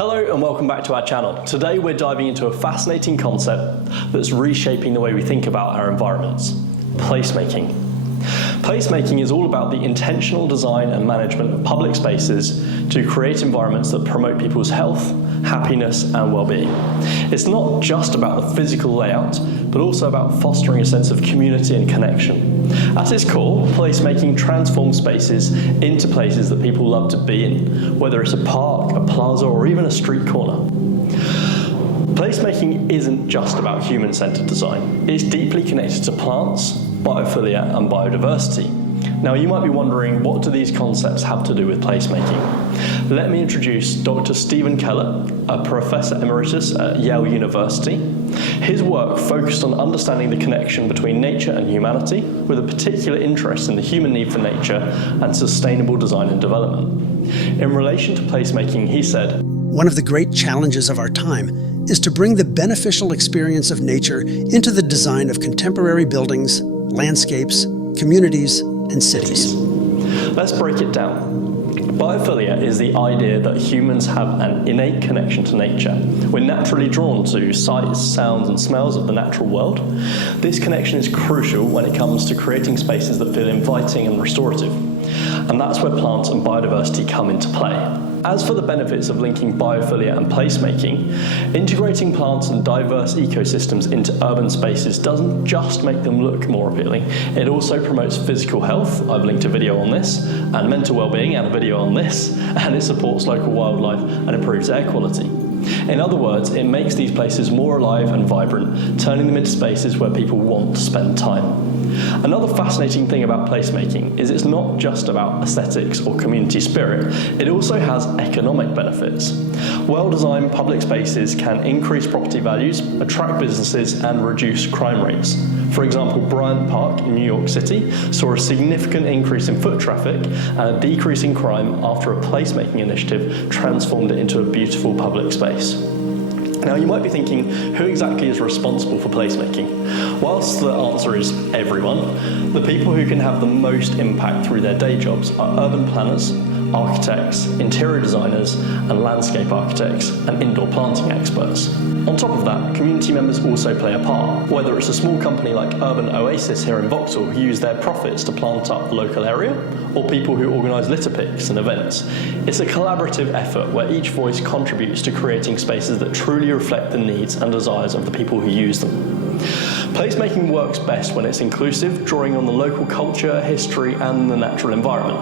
Hello and welcome back to our channel. Today we're diving into a fascinating concept that's reshaping the way we think about our environments: placemaking. Placemaking is all about the intentional design and management of public spaces to create environments that promote people's health, happiness and well-being. It's not just about the physical layout, but also about fostering a sense of community and connection. At its core, placemaking transforms spaces into places that people love to be in, whether it's a park, a plaza or even a street corner. Placemaking isn't just about human-centered design. It's deeply connected to plants, biophilia and biodiversity. Now you might be wondering, what do these concepts have to do with placemaking? Let me introduce Dr. Stephen Kellert, a Professor Emeritus at Yale University. His work focused on understanding the connection between nature and humanity, with a particular interest in the human need for nature and sustainable design and development. In relation to placemaking, he said, "One of the great challenges of our time is to bring the beneficial experience of nature into the design of contemporary buildings, landscapes, communities, and cities." Let's break it down. Biophilia is the idea that humans have an innate connection to nature. We're naturally drawn to sights, sounds and smells of the natural world. This connection is crucial when it comes to creating spaces that feel inviting and restorative. And that's where plants and biodiversity come into play. As for the benefits of linking biophilia and placemaking, integrating plants and diverse ecosystems into urban spaces doesn't just make them look more appealing, it also promotes physical health, I've linked a video on this, and mental well-being and a video on this, and it supports local wildlife and improves air quality. In other words, it makes these places more alive and vibrant, turning them into spaces where people want to spend time. Another fascinating thing about placemaking is it's not just about aesthetics or community spirit, it also has economic benefits. Well-designed public spaces can increase property values, attract businesses and reduce crime rates. For example, Bryant Park in New York City saw a significant increase in foot traffic and a decrease in crime after a placemaking initiative transformed it into a beautiful public space. Now you might be thinking, who exactly is responsible for placemaking? Whilst the answer is everyone, the people who can have the most impact through their day jobs are urban planners, architects, interior designers and landscape architects and indoor planting experts. On top of that, community members also play a part, whether it's a small company like Urban Oasis here in Vauxhall who use their profits to plant up the local area, or people who organise litter picks and events. It's a collaborative effort where each voice contributes to creating spaces that truly reflect the needs and desires of the people who use them. Placemaking works best when it's inclusive, drawing on the local culture, history and the natural environment.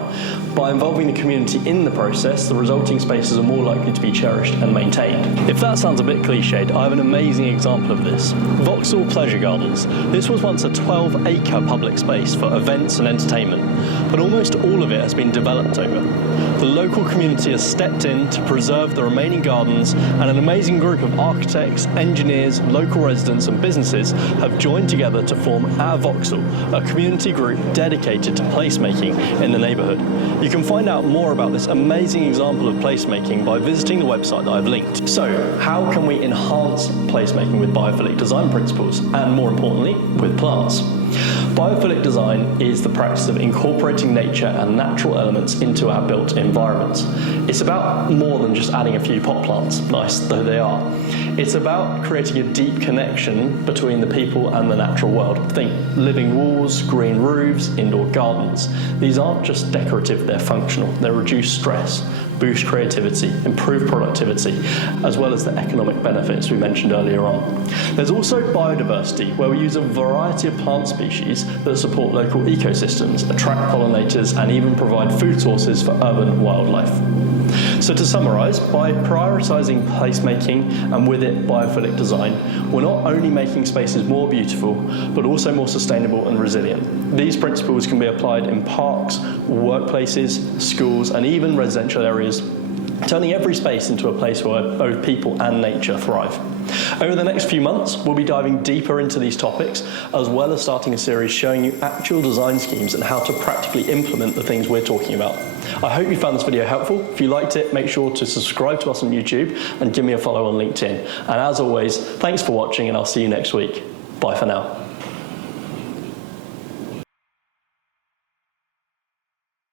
By involving the community in the process, the resulting spaces are more likely to be cherished and maintained. If that sounds a bit cliched, I have an amazing example of this. Vauxhall Pleasure Gardens. This was once a 12-acre public space for events and entertainment, but almost all of it has been developed over. The local community has stepped in to preserve the remaining gardens, and an amazing group of architects, engineers, local residents and businesses have joined together to form Our Vauxhall, a community group dedicated to placemaking in the neighbourhood. You can find out more about this amazing example of placemaking by visiting the website that I've linked. So, how can we enhance placemaking with biophilic design principles, and more importantly, with plants? Biophilic design is the practice of incorporating nature and natural elements into our built environments. It's about more than just adding a few pot plants, nice though they are. It's about creating a deep connection between the people and the natural world. Think living walls, green roofs, indoor gardens. These aren't just decorative, they're functional. They reduce stress, boost creativity, improve productivity, as well as the economic benefits we mentioned earlier on. There's also biodiversity, where we use a variety of plant species that support local ecosystems, attract pollinators, and even provide food sources for urban wildlife. So to summarise, by prioritising placemaking and with it biophilic design, we're not only making spaces more beautiful, but also more sustainable and resilient. These principles can be applied in parks, workplaces, schools, and even residential areas, turning every space into a place where both people and nature thrive. Over the next few months, we'll be diving deeper into these topics, as well as starting a series showing you actual design schemes and how to practically implement the things we're talking about. I hope you found this video helpful. If you liked it, make sure to subscribe to us on YouTube and give me a follow on LinkedIn. And as always, thanks for watching and I'll see you next week. Bye for now.